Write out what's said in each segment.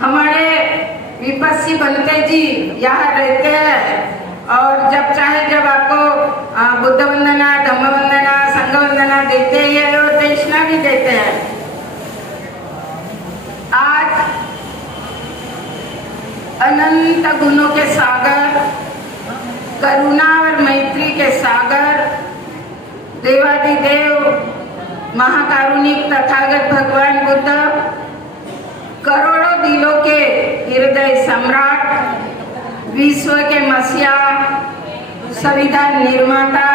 हमारे विपस्सी बनते जी यहाँ रहते हैं और जब चाहे जब आपको बुद्ध वंदना, धम्म वंदना, संघ वंदना देते हैं और दक्षिणा भी देते हैं। आज अनंत गुणों के सागर, करुणा और मैत्री के सागर, देवादिदेव महाकारुणिक तथागत भगवान बुद्ध, करोड़ों दिलों के हृदय सम्राट, विश्व के मसीहा, संविधान निर्माता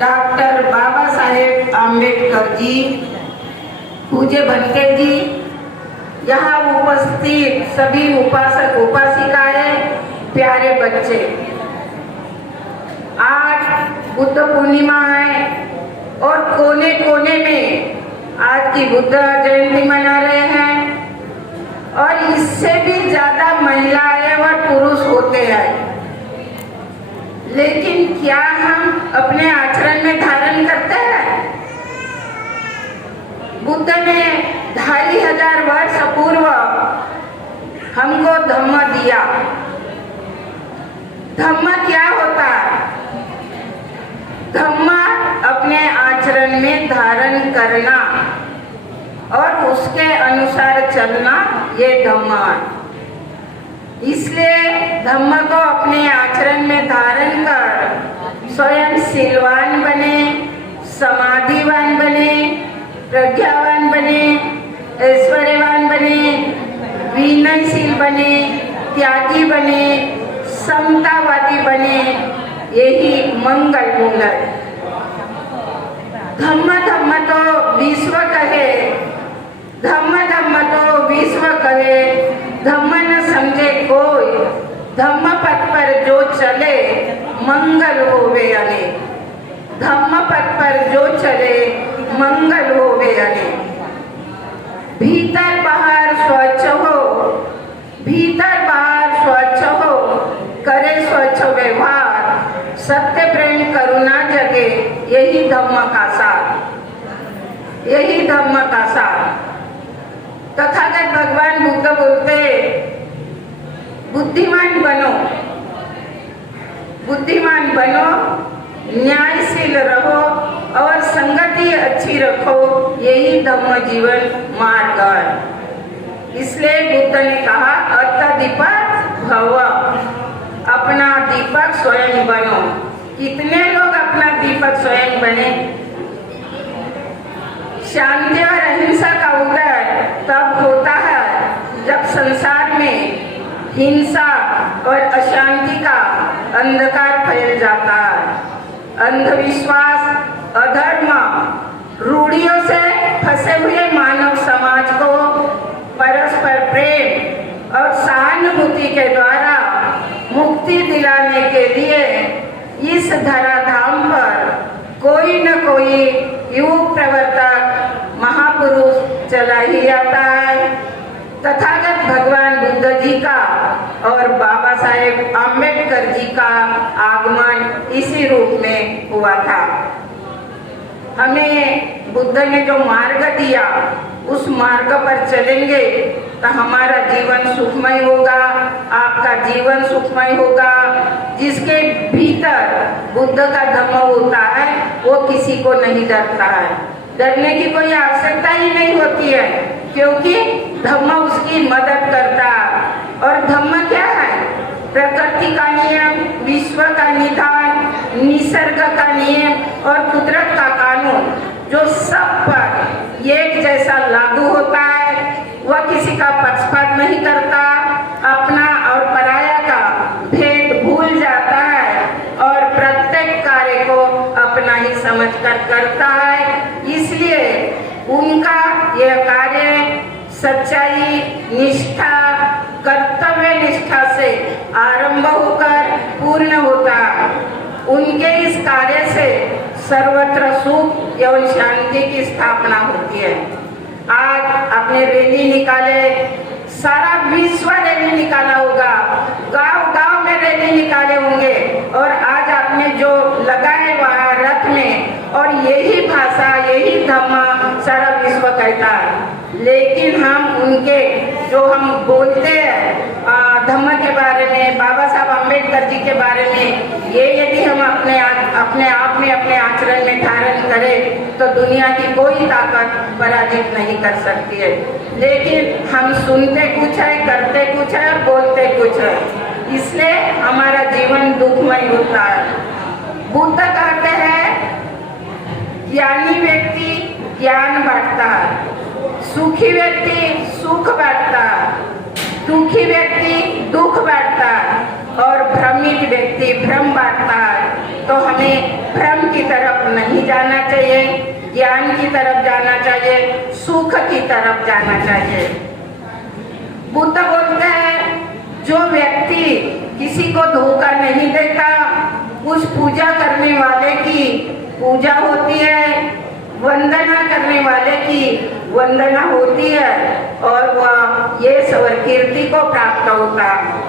डॉक्टर बाबा साहेब आम्बेडकर जी, पूज्य बनते जी, यहाँ उपस्थित सभी उपासक उपासिकाएं, प्यारे बच्चे, आज बुद्ध पूर्णिमा है और कोने कोने में आज की बुद्ध जयंती मना रहे हैं और इससे भी ज्यादा महिलाएं और पुरुष होते हैं। लेकिन क्या हम अपने आचरण में धारण करते हैं? बुद्ध ने 2500 वर्ष पूर्व हमको धम्म दिया। धम्म क्या होता है? धम्म अपने आचरण में धारण करना और उसके अनुसार चलना, ये धम्म है। इसलिए धम्म को अपने आचरण में धारण कर स्वयं शीलवान बने, समाधिवान बने, प्रज्ञावान बने, ऐश्वर्यवान बने, विनयशील बने, त्यागी बने, समतावादी बने, यही मंगल मूल है। धम्म धम्म तो विश्व कहे, धम्म धम्म तो विश्व कहे, धम्म न समझे कोई, धम्म पथ पर जो चले मंगल होवे अनेक, धम्म पथ पर जो चले मंगल होवे अनेक। भीतर बाहर स्वच्छ हो, भीतर बाहर स्वच्छ हो, करे स्वच्छ व्यवहार, सत्य प्रेम करुणा जगे, यही धम्म का सार, यही धम्म का सार। तथागत भगवान बुद्ध बोलते, बुद्धिमान बनो, बुद्धिमान बनो, न्यायशील रहो और संगति अच्छी रखो, यही धम्म जीवन मार्ग है। इसलिए बुद्ध ने कहा अत दीपक भव, अपना दीपक स्वयं बनो। कितने लोग अपना दीपक स्वयं बने? शांति और अहिंसा का उदय तब होता है जब संसार में हिंसा और अशांति का अंधकार फैल जाता है। अंधविश्वास, अधर्म, रूढ़ियों से फंसे हुए मानव समाज को परस्पर प्रेम और सहानुभूति के द्वारा मुक्ति दिलाने के लिए इस धराधाम पर कोई न कोई युग प्रवर्तक महापुरुष चला ही आता है। तथागत भगवान बुद्ध जी का और बाबा साहेब आम्बेडकर जी का आगमन इसी रूप में हुआ था। हमें बुद्ध ने जो मार्ग दिया उस मार्ग पर चलेंगे तो हमारा जीवन सुखमय होगा, आपका जीवन सुखमय होगा। जिसके भीतर बुद्ध का धम्म होता है वो किसी को नहीं डरता है, डरने की कोई आवश्यकता ही नहीं होती है, क्योंकि धम्म उसकी मदद करता है। और धम्म क्या है? प्रकृति का नियम, विश्व का निदान, निसर्ग का नियम और कुदरत का कानून जो सब पर एक जैसा लागू होता है। वह किसी का पक्षपात नहीं करता, अपना और पराया का भेद भूल जाता है और प्रत्येक कार्य को अपना ही समझकर करता है। इसलिए उनका यह कार्य सच्चाई, निष्ठा, कर्तव्य निष्ठा से आरंभ होकर पूर्ण होता है। उनके इस कार्य से सर्वत्र सुख एवं शांति की स्थापना होती है। आज आपने रैली निकाले, सारा विश्व रैली निकाला होगा, गांव गांव में रैली निकाले होंगे और आज आपने जो लगाए वहाँ रथ में, और यही भाषा, यही धम्म सारा विश्व कहता है। लेकिन हम उनके जो हम बोलते हैं धम्म के बारे में, बाबा साहब अम्बेडकर जी के बारे में, ये यदि हम अपने आप में अपने आचरण में धारण करें तो दुनिया की कोई ताकत पराजित नहीं कर सकती है। लेकिन हम सुनते कुछ है, करते कुछ है, बोलते कुछ है, इसलिए हमारा जीवन दुखमय होता है। बुद्ध कहते हैं ज्ञानी व्यक्ति ज्ञान बांटता है, सुखी व्यक्ति सुख बांटता है, दुखी व्यक्ति दुख बांटता है और भ्रमित व्यक्ति भ्रम बांटता है। तो हमें भ्रम की तरफ नहीं जाना चाहिए, ज्ञान की तरफ जाना चाहिए, सुख की तरफ जाना चाहिए। बुद्ध बोलते हैं जो व्यक्ति किसी को धोखा नहीं देता उस पूजा करने वाले की पूजा होती है, वंदना करने वाले की वंदना होती है और वह यश और कीर्ति को प्राप्त होता है।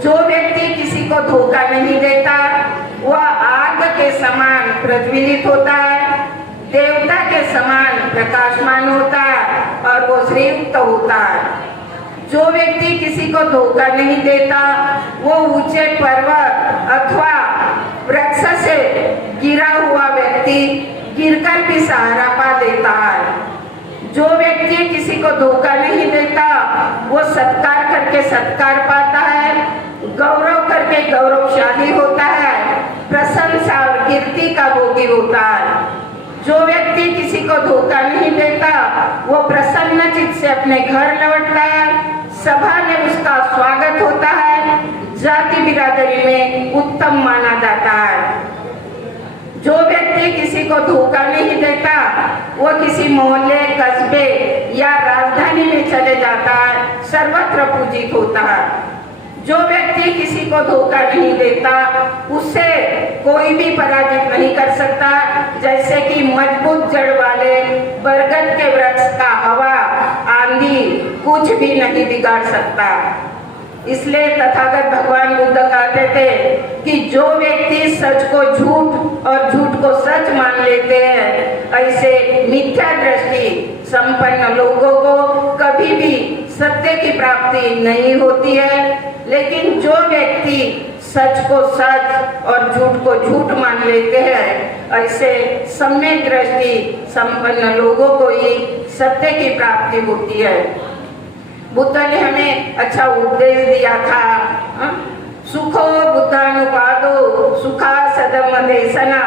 जो व्यक्ति किसी को धोखा नहीं देता वह आग के समान प्रज्वलित होता है, देवता के समान प्रकाशमान होता है और वो श्रीयुक्त होता है। जो व्यक्ति किसी को धोखा नहीं देता वो ऊंचे पर्वत अथवा वृक्ष से गिरा हुआ व्यक्ति गिरकर भी सहारा पा देता है। जो व्यक्ति किसी को धोखा नहीं देता वो सत्कार करके सत्कार पाता है, गौरव करके गौरवशाली होता है, प्रशंसा और कीर्ति का भोगी होता है। जो व्यक्ति किसी को धोखा नहीं देता वो प्रसन्न चित्त से अपने घर लौटता है, सभा में उसका स्वागत होता है, जाति बिरादरी में उत्तम माना जाता है। जो व्यक्ति किसी को धोखा नहीं देता वो किसी मोहल्ले, कस्बे या राजधानी में चले जाता है, सर्वत्र पूजित होता है। जो व्यक्ति किसी को धोखा नहीं देता उससे कोई भी पराजित नहीं कर सकता। जैसे कि मजबूत जड़ वाले बरगद के वृक्ष का हवा, आंधी कुछ भी नहीं बिगाड़ सकता। इसलिए तथागत भगवान बुद्ध कहते थे कि जो व्यक्ति सच को झूठ और झूठ को सच मान लेते हैं ऐसे मिथ्या दृष्टि संपन्न लोगों को कभी भी सत्य की प्राप्ति नहीं होती है। लेकिन जो व्यक्ति सच को सच और झूठ को झूठ मान लेते हैं ऐसे सम्यक दृष्टि संपन्न लोगों को ही सत्य की प्राप्ति होती है। बुद्ध ने हमें अच्छा उपदेश दिया था, सुखो बुद्धानुपादो सुखा सदम देशना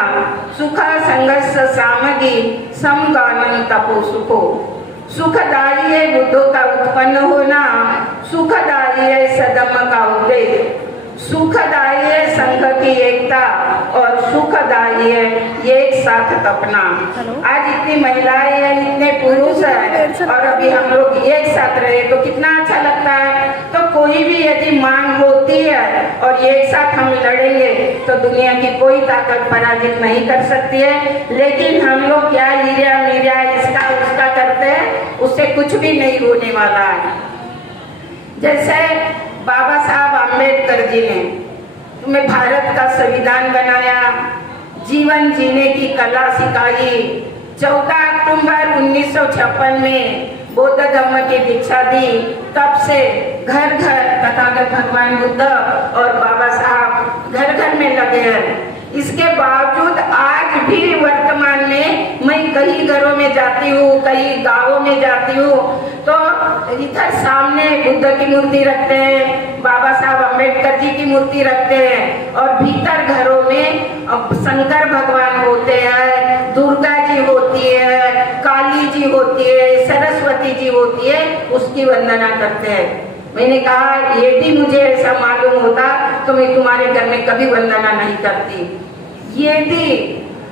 सुखा संघर्ष सामगी समगानम तपो सुखो। सुखदायी है बुद्धों का उत्पन्न होना, सुखदायी है सदम का उपदेश, सुखदायी है संघ की एकता और सुखदायी है एक साथ तपना। आज इतनी महिलाएं हैं, इतने पुरुष हैं और अभी हम लोग एक साथ रहे तो कितना अच्छा लगता है। तो कोई भी यदि मांग होती है और एक साथ हम लड़ेंगे तो दुनिया की कोई ताकत पराजित नहीं कर सकती है। लेकिन हम लोग क्या हीरा मीरा इसका उसका करते हैं, उससे कुछ भी नहीं होने वाला है। जैसे बाबा साहब अम्बेडकर जी ने तुम्हें भारत का संविधान बनाया, जीवन जीने की कला सिखाई, 14 अक्टूबर 1956 में बौद्ध धर्म की दीक्षा दी, तब से घर घर तथागत भगवान बुद्ध और बाबा साहब घर घर में लगे हैं। इसके बावजूद आज भी वर्तमान में मैं कई घरों में जाती हूँ, कई गांवों में जाती हूँ तो इधर सामने बुद्ध की मूर्ति रखते हैं, बाबा साहब अम्बेडकर जी की मूर्ति रखते हैं और भीतर घरों में शंकर भगवान होते हैं, दुर्गा जी होती है, काली जी होती है, सरस्वती जी होती है, उसकी वंदना करते हैं। मैंने कहा यदि मुझे ऐसा मालूम होता तो मैं तुम्हारे घर में कभी वंदना नहीं करती। यदि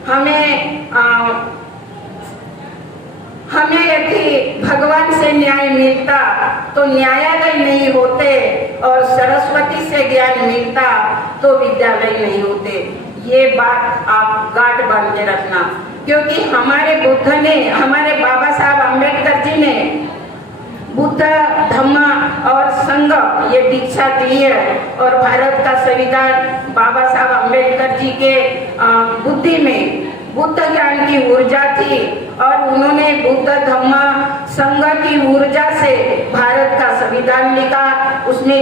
हमें यदि भगवान से न्याय मिलता तो न्यायालय नहीं होते और सरस्वती से ज्ञान मिलता तो विद्यालय नहीं होते। ये बात आप गांठ बांध के रखना, क्योंकि हमारे बुद्ध ने, हमारे बाबा साहब अम्बेडकर जी ने बुद्ध धम्म और संघ ये दीक्षा दी है और भारत का संविधान बाबा साहब अम्बेडकर जी के बुद्धि में बुद्ध ज्ञान की ऊर्जा थी और उन्होंने बुद्ध धम्म संघ की ऊर्जा से भारत का संविधान लिखा, उसमें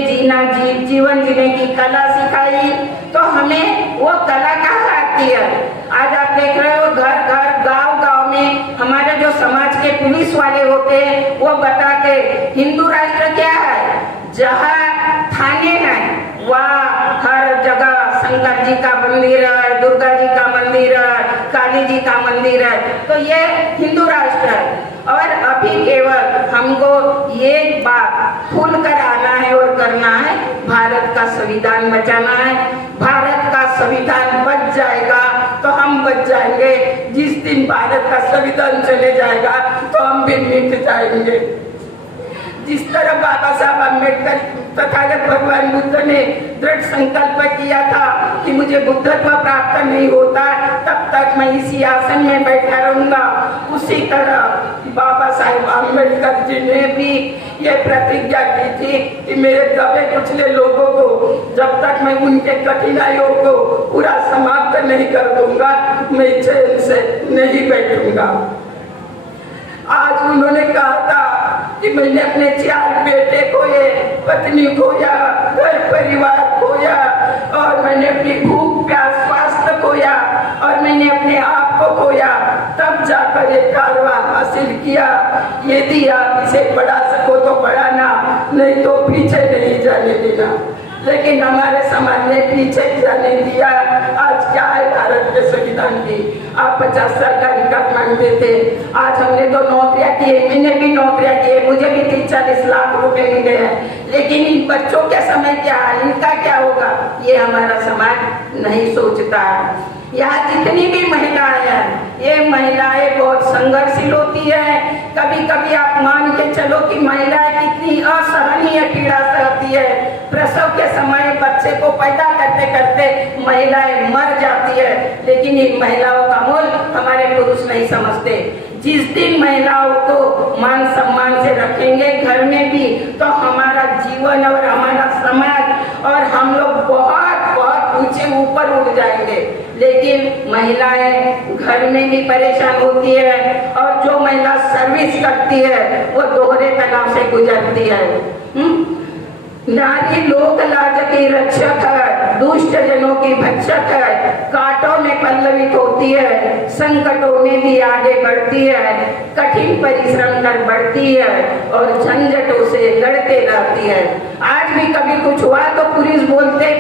जीवन जीने की कला सिखाई, तो हमें वो कला कहाँ आती है? आज आप देख रहे हो घर घर गांव गांव में हमारे जो समाज के पुलिस वाले होते हैं वो बताते हिंदू राष्ट्र क्या है। जहाँ थाने हैं वहाँ हर जगह शंकर जी का मंदिर है, दुर्गा जी का मंदिर है, काली जी का मंदिर है, तो ये हिंदू राष्ट्र है। और अभी केवल हमको ये बात खुल कर आना है और करना है, भारत का संविधान बचाना है। भारत का संविधान बच जाएगा तो हम बच जाएंगे। जिस दिन भारत का संविधान चले जाएगा तो हम भी मिट जाएंगे। जिस तरह बाबा साहब अम्बेडकर तथागत भगवान बुद्ध ने दृढ़ संकल्प किया था कि मुझे बुद्धत्व प्राप्त नहीं होता तब तक मैं इसी आसन में बैठा रहूंगा, उसी तरह बाबा साहब अम्बेडकर जी ने भी ये प्रतिज्ञा की थी कि मेरे दबे कुचले लोगों को जब तक मैं उनके कठिनाइयों को पूरा समाप्त नहीं कर दूंगा मैं चैन से नहीं बैठूंगा। आज उन्होंने कहा था कि मैंने अपने 4 बेटे खोए, पत्नी खोया, घर परिवार खोया, और मैंने अपनी भूख प्यास स्वास्थ्य खोया, और मैंने अपने आप को खोया, तब जाकर ये कारवां हासिल किया। यदि आप इसे बढ़ा सको तो बढ़ाना, नहीं तो पीछे नहीं जाने देना। लेकिन हमारे समाज ने पीछे जाने दिया। आज क्या है भारत के संविधान की? आप 50 साल का रिकॉर्ड मांगते थे, आज हमने तो नौकरियां की, मैंने भी नौकरियां की, मुझे भी 30-40 लाख रुपए मिले हैं, लेकिन इन बच्चों के समय क्या, इनका क्या होगा, ये हमारा समाज नहीं सोचता है। यहाँ जितनी भी महिलाएं हैं, ये महिलाएं बहुत संघर्षशील होती है। कभी कभी आप मान के चलो कि महिलाएं कितनी असहनीय पीड़ा सहती है। प्रसव के समय बच्चे को पैदा करते करते महिलाएं मर जाती है, लेकिन इन महिलाओं का मोल हमारे पुरुष नहीं समझते। जिस दिन महिलाओं को मान सम्मान से रखेंगे घर में भी, तो हमारा जीवन और हमारा समाज और हम लोग बहुत बहुत ऊंचे ऊपर उठ जाएंगे। लेकिन महिलाएं घर में भी परेशान होती है, और जो महिला सर्विस करती है वो दोहरे तनाव से गुजरती है। नारी लोक लाज की रक्षक है, दुष्ट जनों की भक्षक है, कांटों में पल्लवित होती है, संकटों में भी आगे बढ़ती है, कठिन परिश्रम कर बढ़ती है और झंझटों से लड़ते रहती है। आज भी कभी कुछ हुआ तो पुरुष बोलते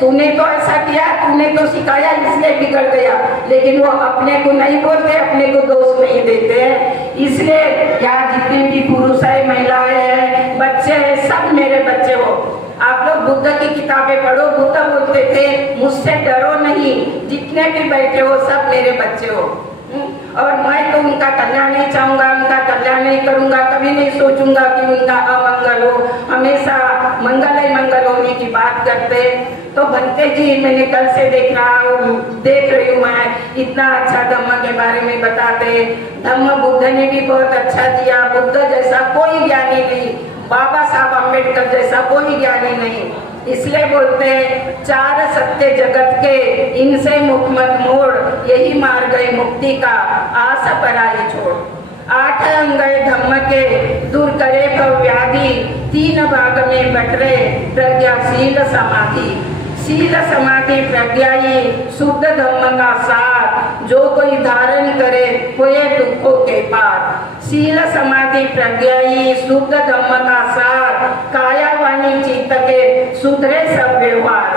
तूने तो ऐसा किया, तूने तो सिखाया इसलिए बिगड़ गया, लेकिन वो अपने को नहीं बोलते, अपने को दोष नहीं देते हैं। इसलिए यहाँ जितने भी पुरुष है, महिलाएं हैं, बच्चे हैं, सब मेरे बच्चे हो। आप लोग बुद्ध की किताबें पढ़ो, बुद्ध बोलते थे मुझसे डरो नहीं, जितने भी बैठे हो सब मेरे बच्चे हो, और मैं तो उनका कल्याण नहीं चाहूंगा, उनका कल्याण नहीं करूंगा, कभी नहीं सोचूंगा कि उनका अमंगल हो, हमेशा मंगल ही मंगल होने की बात करते। तो भंते जी मैंने कल से देख रही हूँ मैं, इतना अच्छा धम्म के बारे में बताते। धम्म बुद्ध ने भी बहुत अच्छा दिया, बुद्ध जैसा कोई ज्ञानी नहीं, बाबा साहब अम्बेडकर जैसा कोई ज्ञानी नहीं। इसलिए बोलते हैं 4 सत्य जगत के, इनसे मुख मत मोड़, यही मार्ग है मुक्ति का, आस पराई छोड़। 8 अंग धम्म के, दूर करे भव व्याधि, 3 भाग में बट रहे प्रज्ञा शील समाधि। शील समाधि प्रज्ञा ही शुद्ध धम्म का सार, जो कोई धारण करे हुए दुखों के पार। शील समाधि प्रज्ञा ही शुद्ध धम्म का सार, काया वाणी चित्त के सुधरे सब व्यवहार।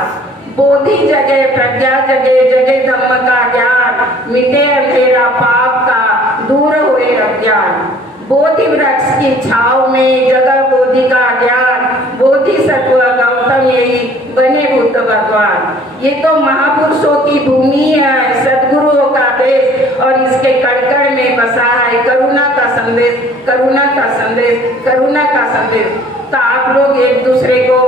बोधि जगे प्रज्ञा जगे, जगे धम्म का ज्ञान, मिटे अंधेरा पाप का, दूर हुए अज्ञान। बोधि वृक्ष की छाव में जगह बोधि का ज्ञान, बोधिसत्व गौतम यही बने बुद्ध भगवान। ये तो महापुरुषों की भूमि है, सद्गुरुओं का देश, और इसके कड़कड़ में बसा है करुणा का संदेश, करुणा का संदेश, करुणा का संदेश। तो आप लोग एक दूसरे को,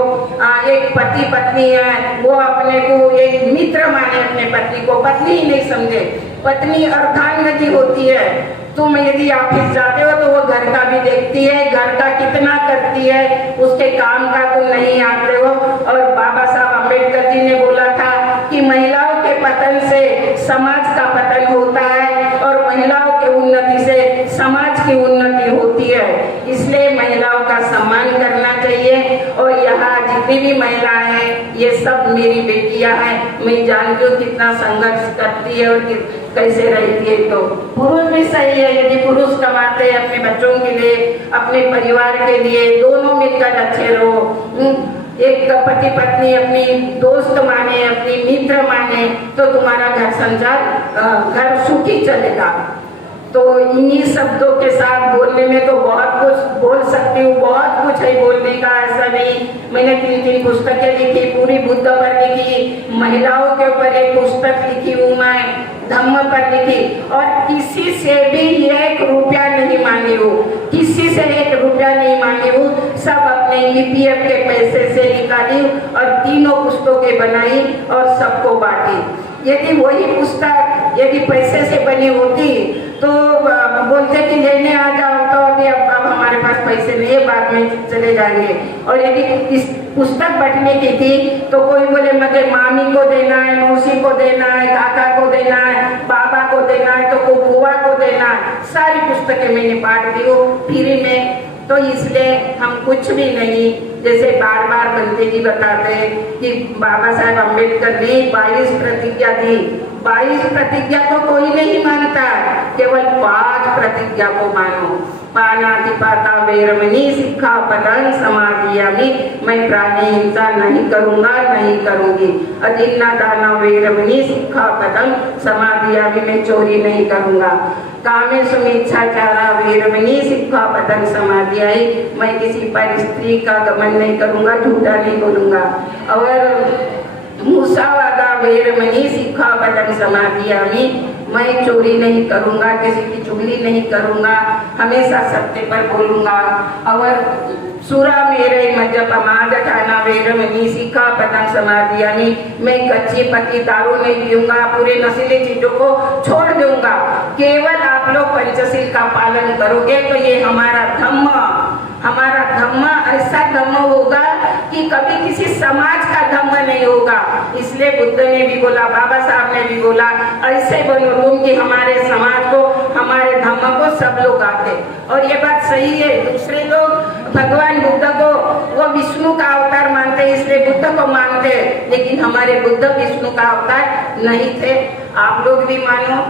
एक पति पत्नी है वो अपने को एक मित्र माने, अपने पत्नी को पत्नी ही नहीं समझे। पत्नी अर्धांगिनी होती है। तुम यदि ऑफिस जाते हो तो वो घर का भी देखती है, घर का कितना करती है, उसके काम का तुम नहीं आते हो। और बाबा साहब अम्बेडकर जी ने बोला था कि महिलाओं के पतन से समाज का पतन होता है, और महिलाओं के उन्नति से समाज की उन्नति जितनी भी महिलाएं हैं ये सब मेरी बेटियां हैं। मैं जानती हूँ कितना संघर्ष करती है और कैसे रहती है। तो पुरुष भी सही है, यदि पुरुष कमाते हैं अपने बच्चों के लिए, अपने परिवार के लिए, दोनों मिलकर अच्छे रहो। एक पति पत्नी अपनी दोस्त माने, अपनी मित्र माने, तो तुम्हारा घर सुखी चलेगा। तो इन्हीं शब्दों के साथ बोलने में तो बहुत कुछ बोल सकती हूँ, बहुत कुछ है बोलने का, ऐसा नहीं। मैंने 3 पुस्तकें लिखी, पूरी बुद्ध पर लिखी, महिलाओं के ऊपर एक पुस्तक लिखी हूँ मैं, धम्म पर लिखी, और किसी से भी 1 रुपया नहीं मांगी हूँ, किसी से 1 रुपया नहीं मांगी हूँ। सब अपने EPF के पैसे से निकाली और 3 पुस्तकें बनाई और सबको बांटी। यदि वही पुस्तक यदि पैसे से बनी होती तो बोलते कि लेने आ जाओ, तो अभी अब हमारे पास पैसे नहीं है, बाद में चले जाएंगे। और यदि इस पुस्तक बंटने की थी तो कोई बोले मुझे मामी को देना है, मौसी को देना है, काका को देना है, बाबा को देना है, तो को बुआ को देना है। सारी पुस्तकें मैंने बांट दी हो फ्री में। तो इसलिए हम कुछ भी नहीं, जैसे बार बार बंदे जी बताते हैं कि बाबा साहेब अम्बेडकर ने 22 प्रतिज्ञा दी। 22 प्रतिज्ञा को कोई नहीं मानता, केवल 5 प्रतिज्ञा को मानो। पानातिपाता वेरमणि सिक्खापदं समादियामि, मैं प्राणी हिंसा नहीं करूंगा, नहीं करूंगी। अदिन्ना दाना वेरमणि सिक्खापदं समादियामि, मैं चोरी नहीं करूंगा। कामेषु मिच्छाचारा वेरमणि सिक्खापदं समादियामि, मैं किसी पर स्त्री का गमन नहीं करूंगा, झूठा नहीं बोलूंगा। और मुसावादा वेरमणि सिक्खापदं समादियामि, मैं चोरी नहीं करूंगा, किसी की चुगली नहीं करूंगा, हमेशा सत्य पर बोलूंगा। और सुरा मेरे मज्जपमाद खाना वेरमणि सिक्खापदं समादियामि, मैं कच्ची पक्की दारू नहीं पीऊंगा, पूरे नशीली चीजों को छोड़ दूंगा। केवल आप लोग पंचशील का पालन करोगे तो ये हमारा धम्म ऐसा धम्म होगा कि कभी किसी समाज का धम्म नहीं होगा। इसलिए बुद्ध ने भी बोला, बाबा साहब ने भी बोला, ऐसे बनो तुम कि हमारे समाज को, हमारे धम्म को सब लोग आते। और ये बात सही है। दूसरे लोग भगवान बुद्ध को वो विष्णु का अवतार मानते, इसलिए बुद्ध को मानते, लेकिन हमारे बुद्ध विष्णु का अवतार नहीं थे। आप लोग भी मानो।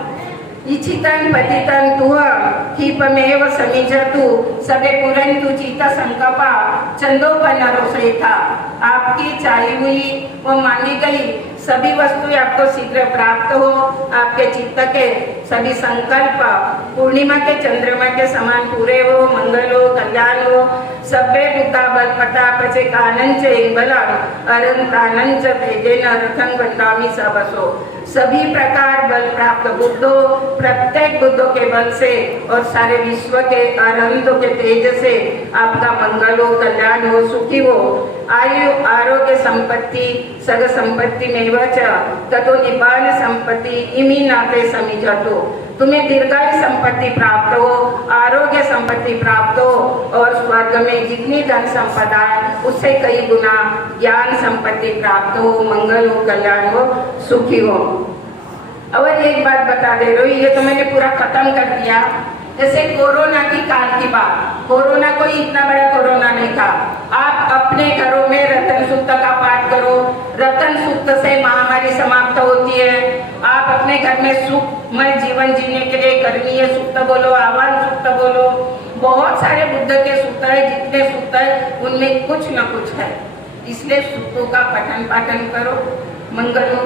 इच्छितं पतितं तुह क्षिपमेव समिजतु, सबे पुरन्तु चित्त संकल्पा चंदोपनरोषे था। आपकी चाही हुई वो मांगी गई सभी वस्तुएं आपको शीघ्र प्राप्त हो, आपके चित्त के सभी संकल्प पूर्णिमा के चंद्रमा के समान पूरे हो, मंगल हो, कल्याण हो। सभ्य बुद्धा बलपटा पचे कानंच एक बलम अरंतानंच तेजेन रथं गंडामी सबसो। सभी प्रकार बल प्राप्त बुद्धो, प्रत्येक बुद्धों के बल से और सारे विश्व के अरहंतों के तेज से आपका मंगल हो, कल्याण हो, सुखी हो। आयु आरोग्य संपत्ति सग संपत्ति में वच ततो निबान संपत्ति इमी नाते समिजतो। तुम्हें दीर्घायु संपत्ति प्राप्त हो, आरोग्य संपत्ति प्राप्त हो, और स्वर्ग में जितनी धन संपदा है उससे कई गुना ज्ञान संपत्ति प्राप्त हो, मंगल हो, कल्याण हो, सुखी हो। और एक बात बता दे रही हूँ, ये तो मैंने पूरा खत्म कर दिया। जैसे कोरोना की काल की बात, कोरोना कोई इतना बड़ा कोरोना नहीं था। आप अपने घरों में रतन सूक्त का पाठ करो, रतन सूक्त से महामारी समाप्त होती है। आप अपने घर में सुखमय जीवन जीने के लिए गर्मीय सूक्त बोलो, आह्वान सूक्त बोलो, बहुत सारे बुद्ध के सूक्त है, जितने सूक्त है उनमें कुछ न कुछ है। इसलिए सूक्तों का पठन पाठन करो, मंगल हो।